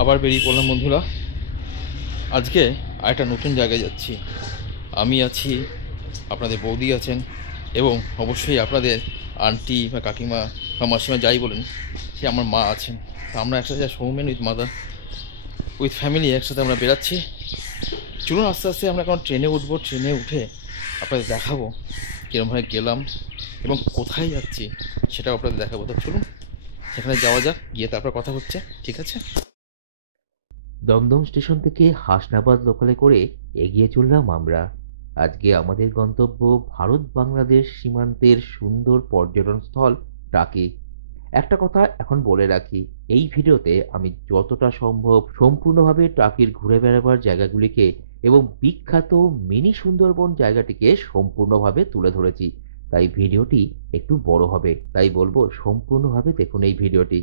আবার বেরিয়ে পড়লাম বন্ধুরা। আজকে আরেকটা নতুন জায়গায় যাচ্ছি। আমি আছি, আপনাদের বৌদি আছেন, এবং অবশ্যই আপনাদের আন্টি বা কাকিমা বা মাসিমা যাই বলেন, সে আমার মা আছেন। তো আমরা একসাথে Soumen with mother with family একসাথে আমরা বেরাচ্ছি। চলুন আস্তে আস্তে আমরা এখন ট্রেনে উঠবো। ট্রেনে উঠে আপনাদের দেখাবো কীরকমভাবে গেলাম এবং কোথায় যাচ্ছি সেটাও আপনাদের দেখাবো। তো চলুন সেখানে যাওয়া যাক, গিয়ে তারপর কথা হচ্ছে, ঠিক আছে? দমদম স্টেশন থেকে হাসনাবাদ লোকালে করে এগিয়ে চললাম আমরা। আজকে আমাদের গন্তব্য ভারত বাংলাদেশ সীমান্তের সুন্দর পর্যটন স্থল টাকি। একটা কথা এখন বলে রাখি, এই ভিডিওতে আমি যতটা সম্ভব সম্পূর্ণভাবে টাকির ঘুরে বেড়াবার জায়গাগুলিকে এবং বিখ্যাত মিনি সুন্দরবন জায়গাটিকে সম্পূর্ণভাবে তুলে ধরেছি। তাই ভিডিওটি একটু বড় হবে, তাই বলবো সম্পূর্ণভাবে দেখুন এই ভিডিওটি।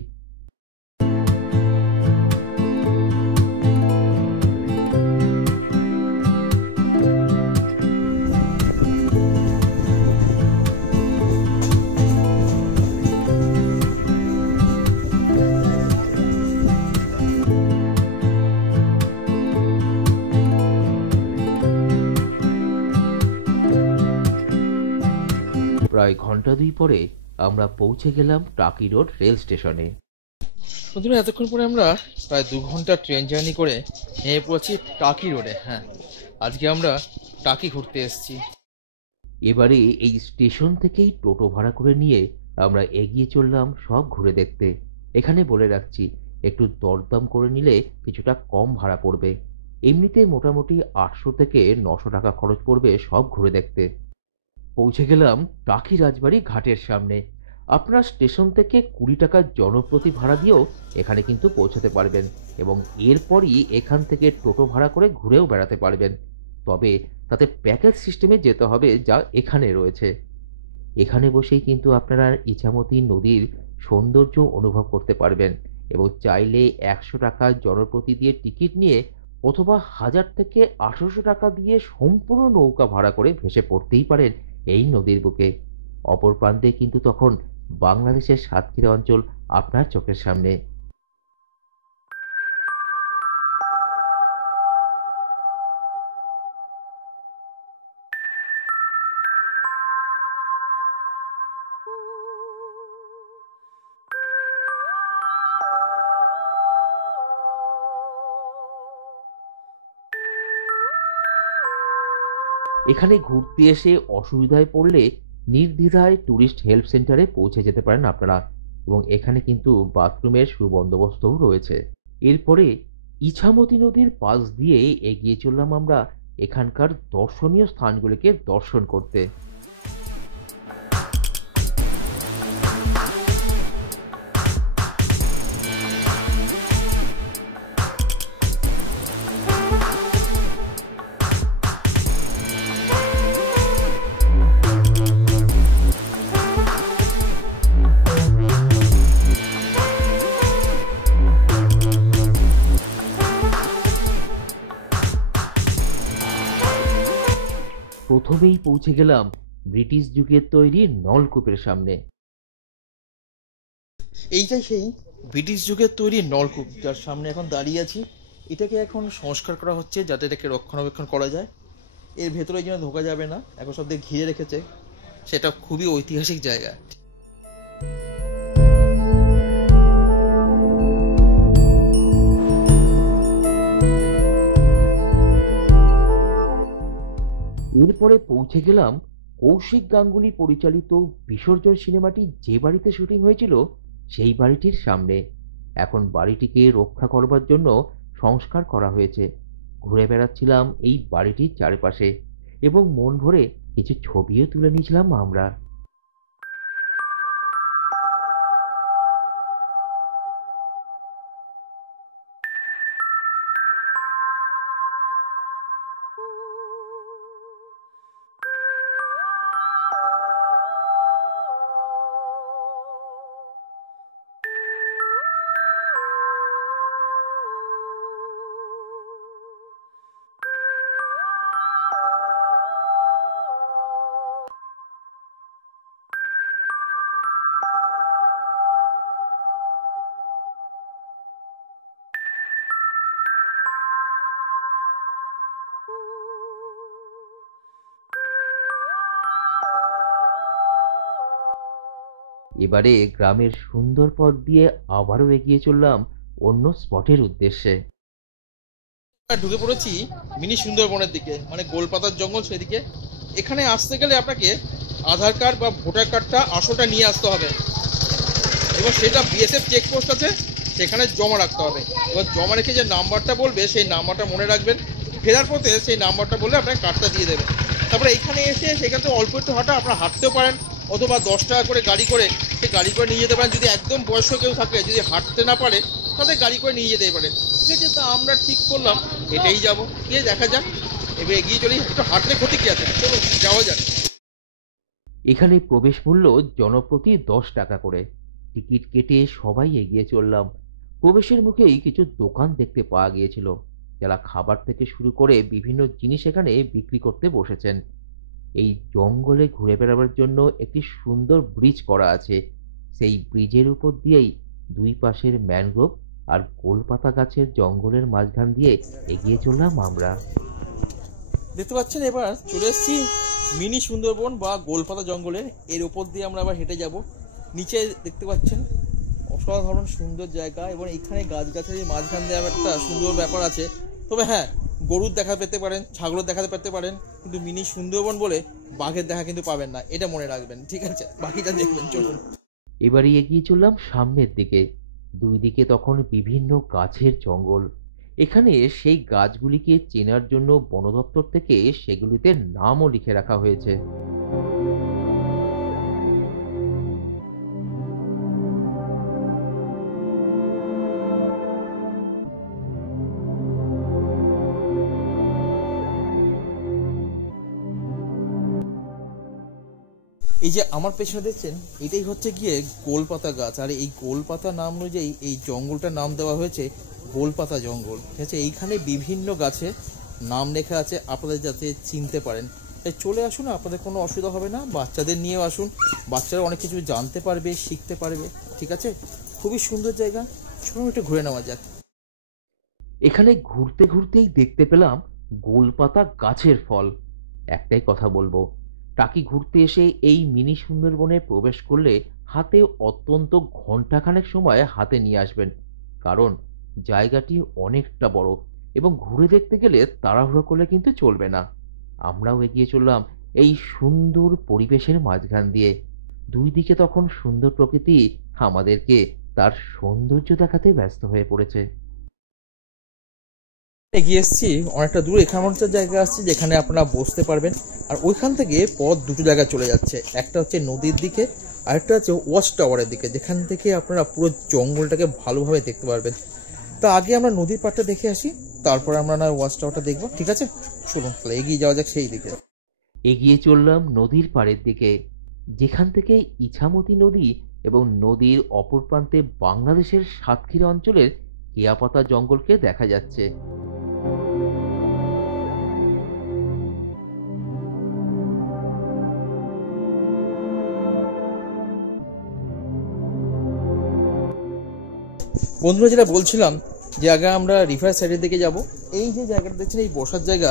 প্রায় ঘন্টা দুই পরে আমরা পৌঁছে গেলাম টাকি রোড রেল স্টেশনে। বন্ধুরা, এতক্ষণ পরে আমরা প্রায় 2 ঘন্টা ট্রেন জার্নি করে নেমে পড়েছি টাকি রোডে। হ্যাঁ, আজকে আমরা টাকি ঘুরতে এসেছি। এবারে এই স্টেশন থেকেই টোটো ভাড়া করে নিয়ে আমরা এগিয়ে চললাম সব ঘুরে দেখতে। এখানে বলে রাখছি, একটু দরদাম করে নিলে কিছুটা কম ভাড়া পড়বে। এমনিতে মোটামুটি 800 থেকে 900 টাকা খরচ পড়বে সব ঘুরে দেখতে। পৌঁছে গেলাম টাকি রাজবাড়ি ঘাটের সামনে। আপনারা স্টেশন থেকে 20 টাকা জনপ্রতি ভাড়া দিয়েও এখানে কিন্তু পৌঁছাতে পারবেন, এবং এরপরই এখান থেকে টোটো ভাড়া করে ঘুরেও বেড়াতে পারবেন। তবে তাতে প্যাকেজ সিস্টেমে যেতে হবে, যা এখানে রয়েছে। এখানে বসেই কিন্তু আপনারা ইছামতি নদীর সৌন্দর্য অনুভব করতে পারবেন, এবং চাইলে 100 টাকা জনপ্রতি দিয়ে টিকিট নিয়ে অথবা 1000 থেকে 1800 টাকা দিয়ে সম্পূর্ণ নৌকা ভাড়া করে ভেসে পড়তেই পারেন এই নদীর বুকে। অপর প্রান্তে কিন্তু তখন বাংলাদেশের সাতক্ষীরা অঞ্চল আপনার চোখের সামনে। এখানে ঘুরতে এসে অসুবিধায় পড়লে নির্দ্বিধায় ট্যুরিস্ট হেল্প সেন্টারে পৌঁছে যেতে পারেন আপনারা, এবং এখানে কিন্তু বাথরুমের সুবন্দোবস্তও রয়েছে। এরপরে ইছামতি নদীর পাশ দিয়ে এগিয়ে চললাম আমরা এখানকার দর্শনীয় স্থানগুলিকে দর্শন করতে। প্রথমেই পৌঁছে গেলাম ব্রিটিশ যুগের তৈরি নলকূপের সামনে। এইটাই সেই ব্রিটিশ যুগের তৈরি নলকূপ, যার সামনে এখন দাঁড়িয়ে আছি। এটাকে এখন সংস্কার করা হচ্ছে যাতে এটাকে রক্ষণাবেক্ষণ করা যায়। এর ভেতরে যেন ঢোকা যাবে না, এখন সব দিকে ঘিরে রেখেছে। সেটা খুবই ঐতিহাসিক জায়গা। এরপরে পৌঁছে গেলাম কৌশিক গাঙ্গুলি পরিচালিত বিসর্জন সিনেমাটি যে বাড়িতে শুটিং হয়েছিল সেই বাড়িটির সামনে। এখন বাড়িটিকে রক্ষা করবার জন্য সংস্কার করা হয়েছে। ঘুরে বেড়াচ্ছিলাম এই বাড়িটির চারপাশে, এবং মন ভরে কিছু ছবিও তুলে নিয়েছিলাম আমরা। এবারে গ্রামের সুন্দর পথ দিয়ে আবারও এগিয়ে চললাম অন্য স্পটের উদ্দেশ্যে। ঢুকে পড়েছি মিনি সুন্দরবনের দিকে, মানে গোলপাতার জঙ্গল সেদিকে। এখানে আসতে গেলে আপনাকে আধার কার্ড বা ভোটার কার্ডটা আসলটা নিয়ে আসতে হবে, এবার সেটা বিএসএফ চেকপোস্ট আছে সেখানে জমা রাখতে হবে। এবার জমা রেখে যে নাম্বারটা বলবে সেই নাম্বারটা মনে রাখবেন, ফেরার পথে সেই নাম্বারটা বললে আপনাকে কার্ডটা দিয়ে দেবে। তারপরে এখানে এসে সেখান থেকে অল্প একটু হাঁটা, আপনারা হাঁটতেও পারেন, অথবা 10 টাকা করে গাড়ি করে সে গাড়ি করে নিয়ে যেতে পারেন। যদি একদম বয়স্ক কেউ থাকে, যদি হাঁটতে না পারে, তাদের গাড়ি করে নিয়ে যেতে পারেন। ঠিক আছে, তা আমরা ঠিক করলাম হেঁটেই যাবো, গিয়ে দেখা যাক। এবার এগিয়ে চলি, একটু হাঁটলে ক্ষতি কি আছে, চলো যাওয়া যাক। এখানে প্রবেশ মূল্য জনপ্রতি 10 টাকা করে। টিকিট কেটে সবাই এগিয়ে চললাম। প্রবেশের মুখেই কিছু দোকান দেখতে পাওয়া গিয়েছিল, যারা খাবার থেকে শুরু করে বিভিন্ন জিনিস এখানে বিক্রি করতে বসেছেন। এই জঙ্গলে ঘুরে বেড়াবার জন্য একটি সুন্দর ব্রিজ করা আছে। সেই ব্রিজের উপর দিয়েই দুই পাশের ম্যানগ্রোভ আর গোলপাতা গাছের জঙ্গলের মাঝখান দিয়ে এগিয়ে চললাম আমরা। দেখতে পাচ্ছেন এবার চলে এসেছি মিনি সুন্দরবন বা গোলপাতা জঙ্গলের। এর উপর দিয়ে আমরা আবার হেঁটে যাব। নিচে দেখতে পাচ্ছেন অসাধারণ সুন্দর জায়গা, এবং এখানে গাছগাছালির মাঝখান দিয়ে একটা সুন্দর ব্যাপার আছে। তবে হ্যাঁ, গরুর দেখা পেতে পারেন, ছাগলের দেখাতে পেতে পারেন, কিন্তু মিনি সুন্দরবন বলে বাঘের দেখা কিন্তু পাবেন না, এটা মনে রাখবেন। ঠিক আছে, বাকিটা দেখবেন, চলুন। এবারে এগিয়ে চললাম সামনের দিকে। দুই দিকে তখন বিভিন্ন গাছের জঙ্গল। এখানে সেই গাছগুলিকে চেনার জন্য বন দপ্তর থেকে সেগুলিতে নামও লিখে রাখা হয়েছে। এই যে আমার পেছনে দেখছেন, এটাই হচ্ছে গিয়ে গোলপাতা গাছ। আর এই গোলপাতা নাম অনুযায়ী এই জঙ্গলটার নাম দেওয়া হয়েছে গোলপাতা জঙ্গল। ঠিক আছে, এইখানে বিভিন্ন গাছে নাম লেখা আছে, আপনাদের যাতে চিনতে পারেন। তাই চলে আসুন, আপনাদের কোনো অসুবিধা হবে না। বাচ্চাদের নিয়েও আসুন, বাচ্চারা অনেক কিছু জানতে পারবে, শিখতে পারবে। ঠিক আছে, খুবই সুন্দর জায়গা, চলুন একটু ঘুরে নেওয়া যাক। এখানে ঘুরতে ঘুরতেই দেখতে পেলাম গোলপাতা গাছের ফল। একটাই কথা বলবো, টাকি ঘুরতে এসে এই মিনি সুন্দরবনে প্রবেশ করলে হাতে অত্যন্ত ঘন্টাখানেক সময় হাতে নিয়ে আসবেন, কারণ জায়গাটি অনেকটা বড় এবং ঘুরে দেখতে গেলে তাড়াহুড়ো করলে কিন্তু চলবে না। আমরাও এগিয়ে চললাম এই সুন্দর পরিবেশের মাঝখান দিয়ে। দুই দিকে তখন সুন্দর প্রকৃতি আমাদেরকে তার সৌন্দর্য দেখাতে ব্যস্ত হয়ে পড়েছে। এগিয়ে এসেছি অনেকটা দূর, এখানে একটা জায়গা আসছে যেখানে আপনারা বসতে পারবেন। আর ওইখান থেকে পথ দুটো জায়গায় চলে যাচ্ছে, একটা হচ্ছে নদীর দিকে, আর একটা হচ্ছে ওয়াচ টাওয়ারের দিকে, যেখান থেকে আপনারা পুরো জঙ্গলটাকে ভালোভাবে দেখতে পারবেন। তা আগে আমরা নদীর পাড়টা দেখে আসি, তারপরে আমরা না ওয়াচ টাওয়ারটা দেখবো। ঠিক আছে, চলুন তাহলে এগিয়ে যাওয়া যাক সেই দিকে। এগিয়ে চললাম নদীর পাড়ের দিকে, যেখান থেকে ইছামতি নদী এবং নদীর অপর প্রান্তে বাংলাদেশের সাতক্ষীরা অঞ্চলের কেয়াপাতা জঙ্গলকে দেখা যাচ্ছে। বন্ধুরা, যেটা বলছিলাম যে আগে আমরা রিভার সাইডের দিকে যাব। এই যে জায়গাটা দেখছেন, এই বসার জায়গা,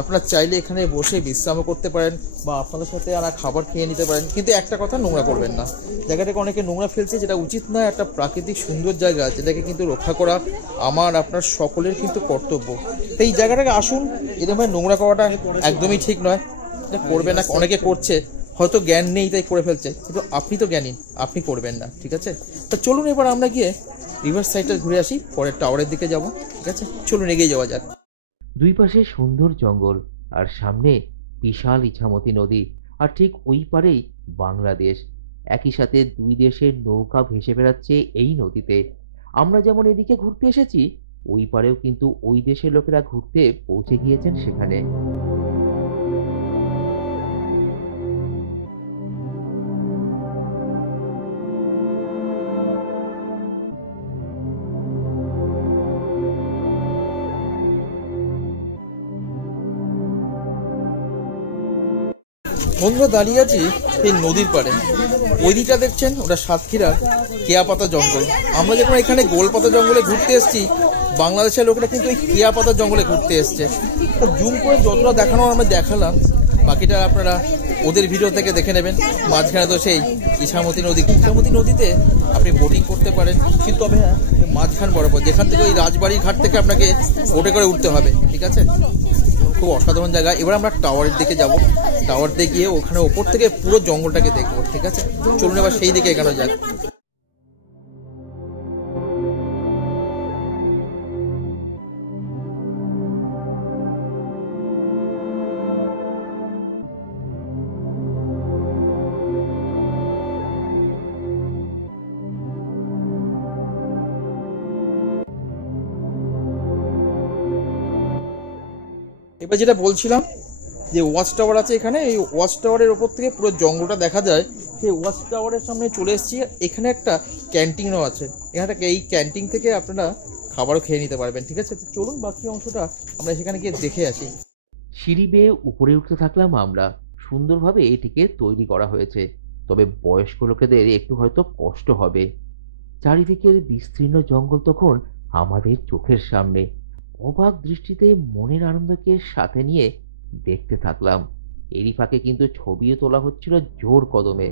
আপনারা চাইলে এখানে বসে বিশ্রামও করতে পারেন বা আপনাদের সাথে আর খাবার খেয়ে নিতে পারেন। কিন্তু একটা কথা, নোংরা করবেন না। জায়গাটাকে অনেকে নোংরা ফেলছে, যেটা উচিত নয়। একটা প্রাকৃতিক সুন্দর জায়গা, যেটাকে কিন্তু রক্ষা করা আমার আপনার সকলের কিন্তু কর্তব্য। তো এই জায়গাটাকে আসুন, এরকমভাবে নোংরা করাটা একদমই ঠিক নয়। এটা করবে না, অনেকে করছে, হয়তো জ্ঞান নেই তাই করে ফেলছে, কিন্তু আপনি তো জ্ঞানী, আপনি করবেন না। ঠিক আছে, তা চলুন এবার আমরা গিয়ে রিভার সাইডটা ঘুরে আসি, পরে টাওয়ারের দিকে যাব। ঠিক আছে, চলুন এগিয়ে যাওয়া যাক। দুই পাশে সুন্দর জঙ্গল আর সামনে বিশাল ইছামতি নদী, আর ঠিক ওই পারেই বাংলাদেশ। একই সাথে দুই দেশের নৌকা ভেসে বেড়াচ্ছে এই নদীতে। আমরা যেমন এদিকে ঘুরতে এসেছি, ওই পারেও কিন্তু ওই দেশের লোকেরা ঘুরতে পৌঁছে গিয়েছেন সেখানে। বন্ধুরা, দাঁড়িয়ে আছি এই নদীর পাড়ে। ওই দিকটা দেখছেন, ওটা সাতক্ষীরার কেয়াপাতা জঙ্গল। আমরা যখন এখানে গোলপাতা জঙ্গলে ঘুরতে এসেছি, বাংলাদেশের লোকেরা কিন্তু এই কেয়াপাতা জঙ্গলে ঘুরতে এসছে। তো জুম করে যতটা দেখানো আমরা দেখালাম, বাকিটা আপনারা ওদের ভিডিও থেকে দেখে নেবেন। মাঝখানে তো সেই ইছামতি নদী, ইছামতি নদীতে আপনি বোটিং করতে পারেন, কিন্তু তবে হ্যাঁ মাঝখান বরাবর, যেখান থেকে ওই রাজবাড়ির ঘাট থেকে আপনাকে বোটে করে উঠতে হবে, ঠিক আছে। খুব অসাধারণ জায়গা। এবার আমরা টাওয়ারের দিকে যাব, টাওয়ার দিয়ে গিয়ে ওখানে ওপর থেকে পুরো জঙ্গলটাকে দেখবো, ঠিক আছে। চলুন এবার সেই দিকে এগোনো যাক। এবার যেটা বলছিলাম যে ওয়াচ টাওয়ার আছে এখানে, এই ওয়াচ টাওয়ারের ওপর থেকে পুরো জঙ্গলটা দেখা যায়। সেই ওয়াচ টাওয়ারের সামনে চলে এসেছি। এখানে একটা ক্যান্টিনও আছে, এখানে এই ক্যান্টিন থেকে আপনারা খাবারও খেয়ে নিতে পারবেন, ঠিক আছে। তো চলুন বাকি অংশটা আমরা সেখানে গিয়ে দেখে আসি। সিঁড়ি বেয়ে উপরে উঠতে থাকলাম আমরা। সুন্দরভাবে এটিকে তৈরি করা হয়েছে, তবে বয়স্ক লোকেদের একটু হয়তো কষ্ট হবে। চারিদিকের বিস্তীর্ণ জঙ্গল তখন আমাদের চোখের সামনে। অবাক দৃষ্টিতে মনের আনন্দকে সাথে নিয়ে দেখতে থাকলাম। এরই ফাঁকে কিন্তু ছবিও তোলা হচ্ছিল জোর কদমে।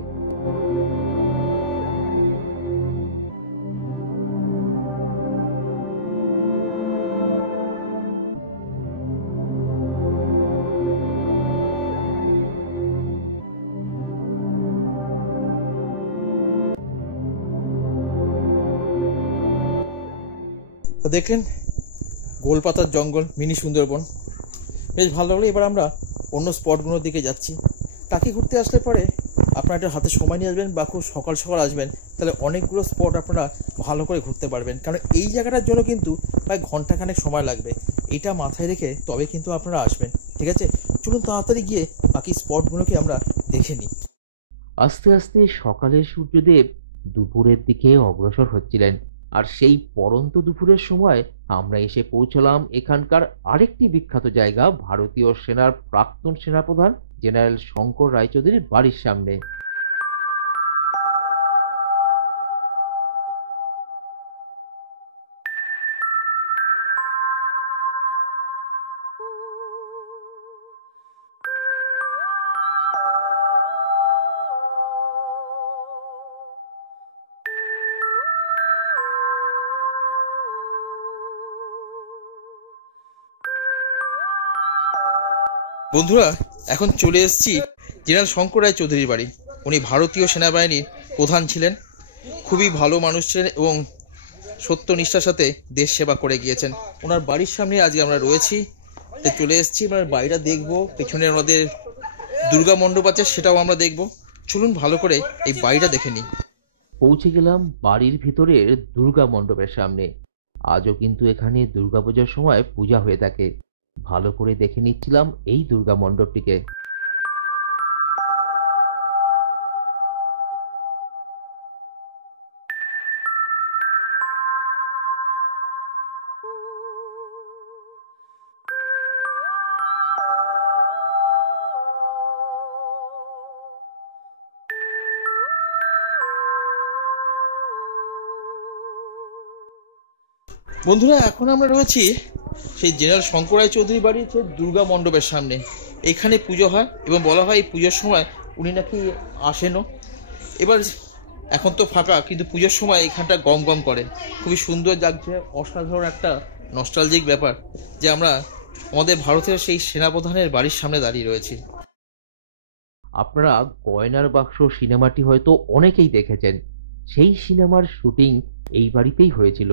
তো দেখলেন গোলপাতার জঙ্গল, মিনি সুন্দরবন, বেশ ভালো লাগলো। এবার আমরা অন্য স্পটগুলোর দিকে যাচ্ছি। টাকি ঘুরতে আসলে পরে আপনারা একটা হাতে সময় নিয়ে আসবেন বা খুব সকাল সকাল আসবেন, তাহলে অনেকগুলো স্পট আপনারা ভালো করে ঘুরতে পারবেন। কারণ এই জায়গাটার জন্য কিন্তু প্রায় ঘন্টাখানেক সময় লাগবে, এটা মাথায় রেখে তবে কিন্তু আপনারা আসবেন, ঠিক আছে। চলুন তাড়াতাড়ি গিয়ে বাকি স্পটগুলোকে আমরা দেখে নিই। আস্তে আস্তে সকালের সূর্যদেব দুপুরের দিকে অগ্রসর হচ্ছিলেন, আর সেই পড়ন্ত দুপুরের সময় আমরা এসে পৌঁছলাম এখানকার আরেকটি বিখ্যাত জায়গা, ভারতীয় সেনার প্রাক্তন সেনাপ্রধান জেনারেল শঙ্কর রায়চৌধুরীর বাড়ির সামনে। বন্ধুরা, এখন চলে এসেছি জেনারেল শঙ্কর রায় চৌধুরীর বাড়ি। উনি ভারতীয় সেনাবাহিনীর প্রধান ছিলেন, খুবই ভালো মানুষ ছিলেন এবং সত্যনিষ্ঠার সাথে দেশ সেবা করে গিয়েছেন। ওনার বাড়ির সামনে আজকে আমরা রয়েছি, তো চলে এসেছি। এবার বাড়িটা দেখবো, পেছনে আমাদের দুর্গা মণ্ডপ আছে সেটাও আমরা দেখব। চলুন ভালো করে এই বাড়িটা দেখে নিই। পৌঁছে গেলাম বাড়ির ভিতরের দুর্গা মণ্ডপের সামনে। আজও কিন্তু এখানে দুর্গাপূজার সময় পূজা হয়ে থাকে। ভালো করে দেখে নিচ্ছিলাম এই দুর্গা মণ্ডপটিকে। বন্ধুরা, এখন আমরা রয়েছি সেই জেনারেল শঙ্কর রায় চৌধুরী বাড়ির যে দুর্গা মণ্ডপের সামনে। এখানে পুজো হয় এবং বলা হয় এই পুজোর সময় উনি নাকি আসেনও। এবার এখন তো ফাঁকা, কিন্তু পুজোর সময় এখানটা গম গম করে, খুবই সুন্দর লাগছে। অসাধারণ একটা নস্টালজিক ব্যাপার যে আমরা আমাদের ভারতের সেই সেনাপ্রধানের বাড়ির সামনে দাঁড়িয়ে রয়েছি। আপনারা গয়নার বাক্স সিনেমাটি হয়তো অনেকেই দেখেছেন। সেই সিনেমার শুটিং এই বাড়িতেই হয়েছিল।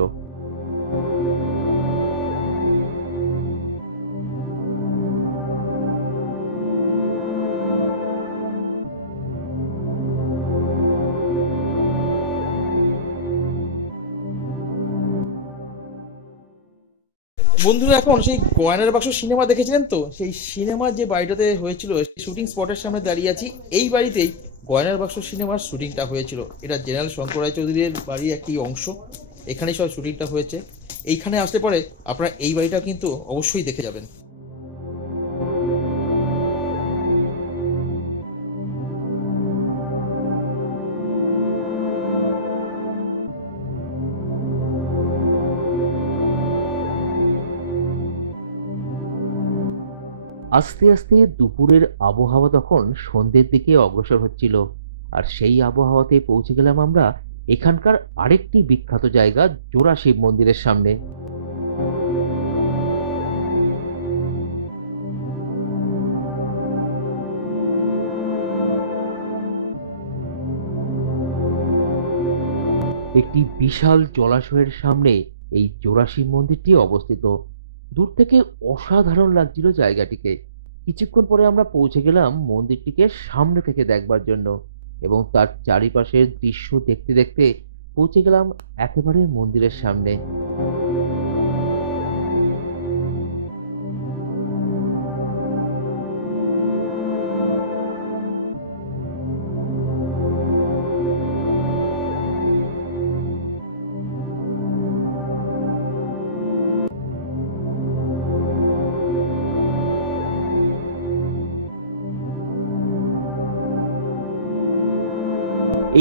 বন্ধুরা, এখন সেই গয়নার বাক্স সিনেমা দেখেছিলেন তো, সেই সিনেমার যে বাড়িটাতে হয়েছিল শুটিং স্পটের সামনে দাঁড়িয়ে আছি। এই বাড়িতেই গয়নার বাক্স সিনেমার শুটিংটা হয়েছিল। এটা জেনারেল শঙ্কর রায় চৌধুরীর বাড়ির একটি অংশ, এখানেই সব শুটিংটা হয়েছে। এইখানে আসলে পরে আপনারা এই বাড়িটা কিন্তু অবশ্যই দেখে যাবেন। আস্তে আস্তে দুপুরের আবহাওয়া তখন সন্ধ্যের দিকে অগ্রসর হচ্ছিল, আর সেই আবহাওয়াতে পৌঁছে গেলাম আমরা এখানকার আরেকটি বিখ্যাত জায়গা জোড়া শিব মন্দিরের সামনে। একটি বিশাল জলাশয়ের সামনে এই জোড়া শিব মন্দিরটি অবস্থিত। দূর থেকে অসাধারণ লাগছিল জায়গাটিকে। কিছুক্ষণ পরে আমরা পৌঁছে গেলাম মন্দিরটিকে সামনে থেকে দেখবার জন্য, এবং তার চারিপাশের দৃশ্য দেখতে দেখতে পৌঁছে গেলাম একেবারে মন্দিরের সামনে।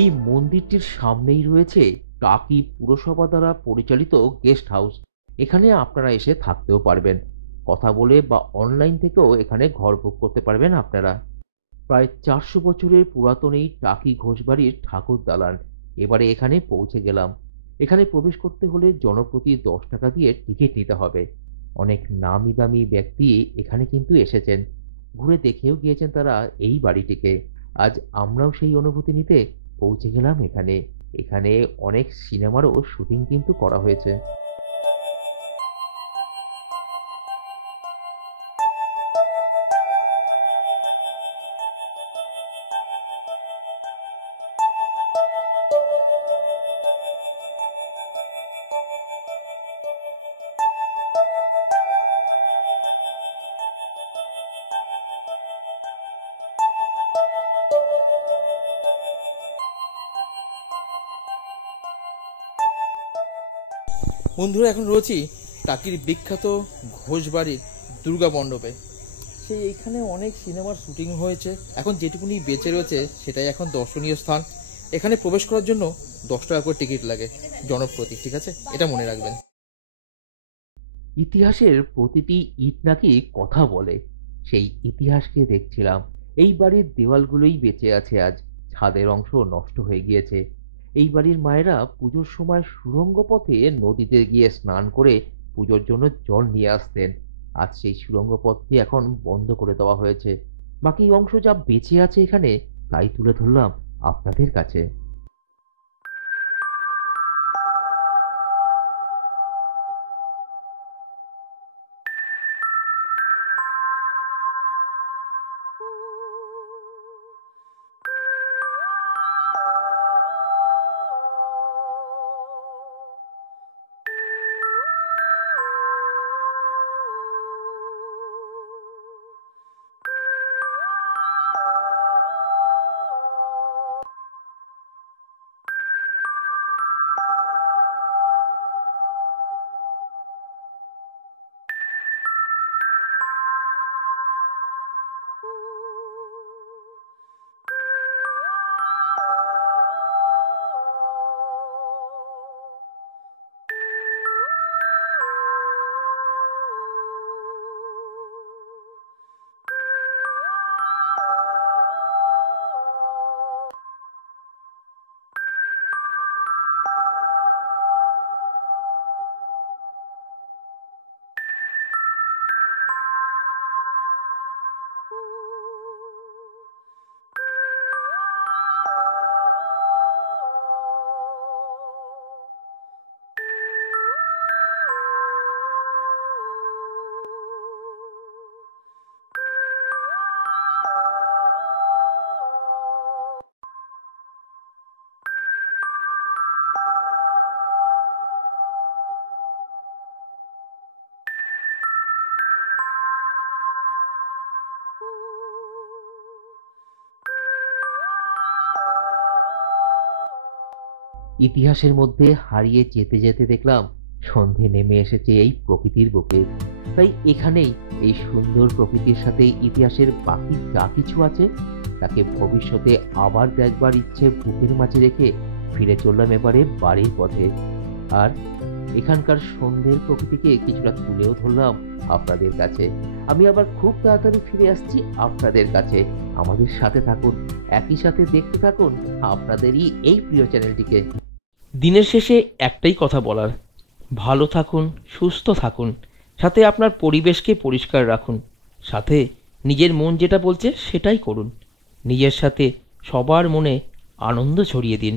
এই মন্দিরটির সামনেই রয়েছে টাকি পুরসভা দ্বারা পরিচালিত গেস্ট হাউস। এখানে আপনারা এসে থাকতেও পারবেন, কথা বলে বা অনলাইন থেকেও এখানে ঘর বুক করতে পারবেন আপনারা। প্রায় 400 বছরের পুরাতন এই টাকি ঘোষবাড়ির ঠাকুর দালান। এবারে এখানে পৌঁছে গেলাম। এখানে প্রবেশ করতে হলে জনপ্রতি 10 টাকা দিয়ে টিকিট নিতে হবে। অনেক নামি দামি ব্যক্তি এখানে কিন্তু এসেছেন, ঘুরে দেখেও গিয়েছেন তারা এই বাড়িটিকে। আজ আমরাও সেই অনুভূতি নিতে পৌঁছে গেলাম এখানে। এখানে অনেক সিনেমারও শুটিং কিন্তু করা হয়েছে। বন্ধুরা, এখন রয়েছি টাকির বিখ্যাত ঘোষবাড়ির দুর্গা মণ্ডপে। সেই এইখানে অনেক সিনেমার শুটিং হয়েছে। এখন যেটুকুনি বেঁচে রয়েছে সেটাই এখন দর্শনীয় স্থান। এখানে প্রবেশ করার জন্য 10 টাকা করে টিকিট লাগে জনপ্রতি, ঠিক আছে? এটা মনে রাখবেন। ইতিহাসের প্রতিটি ইট নাকি কথা বলে, সেই ইতিহাসকে দেখছিলাম। এই বাড়ির দেওয়ালগুলোই বেঁচে আছে আজ, ছাদের অংশ নষ্ট হয়ে গিয়েছে। এই বাড়ির মায়েরা পুজোর সময় সুড়ঙ্গ পথে নদীতে গিয়ে স্নান করে পুজোর জন্য জল নিয়ে আসতেন। আজ সেই সুড়ঙ্গ পথটি এখন বন্ধ করে দেওয়া হয়েছে। বাকি অংশ যা বেঁচে আছে এখানে তাই তুলে ধরলাম আপনাদের কাছে। ইতিহাসের মধ্যে হারিয়ে যেতে যেতে দেখলাম সন্ধে নেমে এসেছে এই প্রকৃতির বুকে। তাই এখানেই এই সুন্দর প্রকৃতির সাথে ইতিহাসের বাকি যা কিছু আছে তাকে ভবিষ্যতে আবার দেখবার ইচ্ছে বুকের মাঝে রেখে ফিরে চললাম এবারে বাড়ির পথে। আর এখানকার সন্ধ্যের প্রকৃতিকে কিছুটা তুলেও ধরলাম আপনাদের কাছে। আমি আবার খুব তাড়াতাড়ি ফিরে আসছি আপনাদের কাছে। আমাদের সাথে থাকুন, একই সাথে দেখতে থাকুন আপনাদেরই এই প্রিয় চ্যানেলটিকে। দিনের শেষে একটাই কথা বলার, ভালো থাকুন, সুস্থ থাকুন, সাথে আপনার পরিবেশকে পরিষ্কার রাখুন, সাথে নিজের মন যেটা বলছে সেটাই করুন, নিজের সাথে সবার মনে আনন্দ ছড়িয়ে দিন।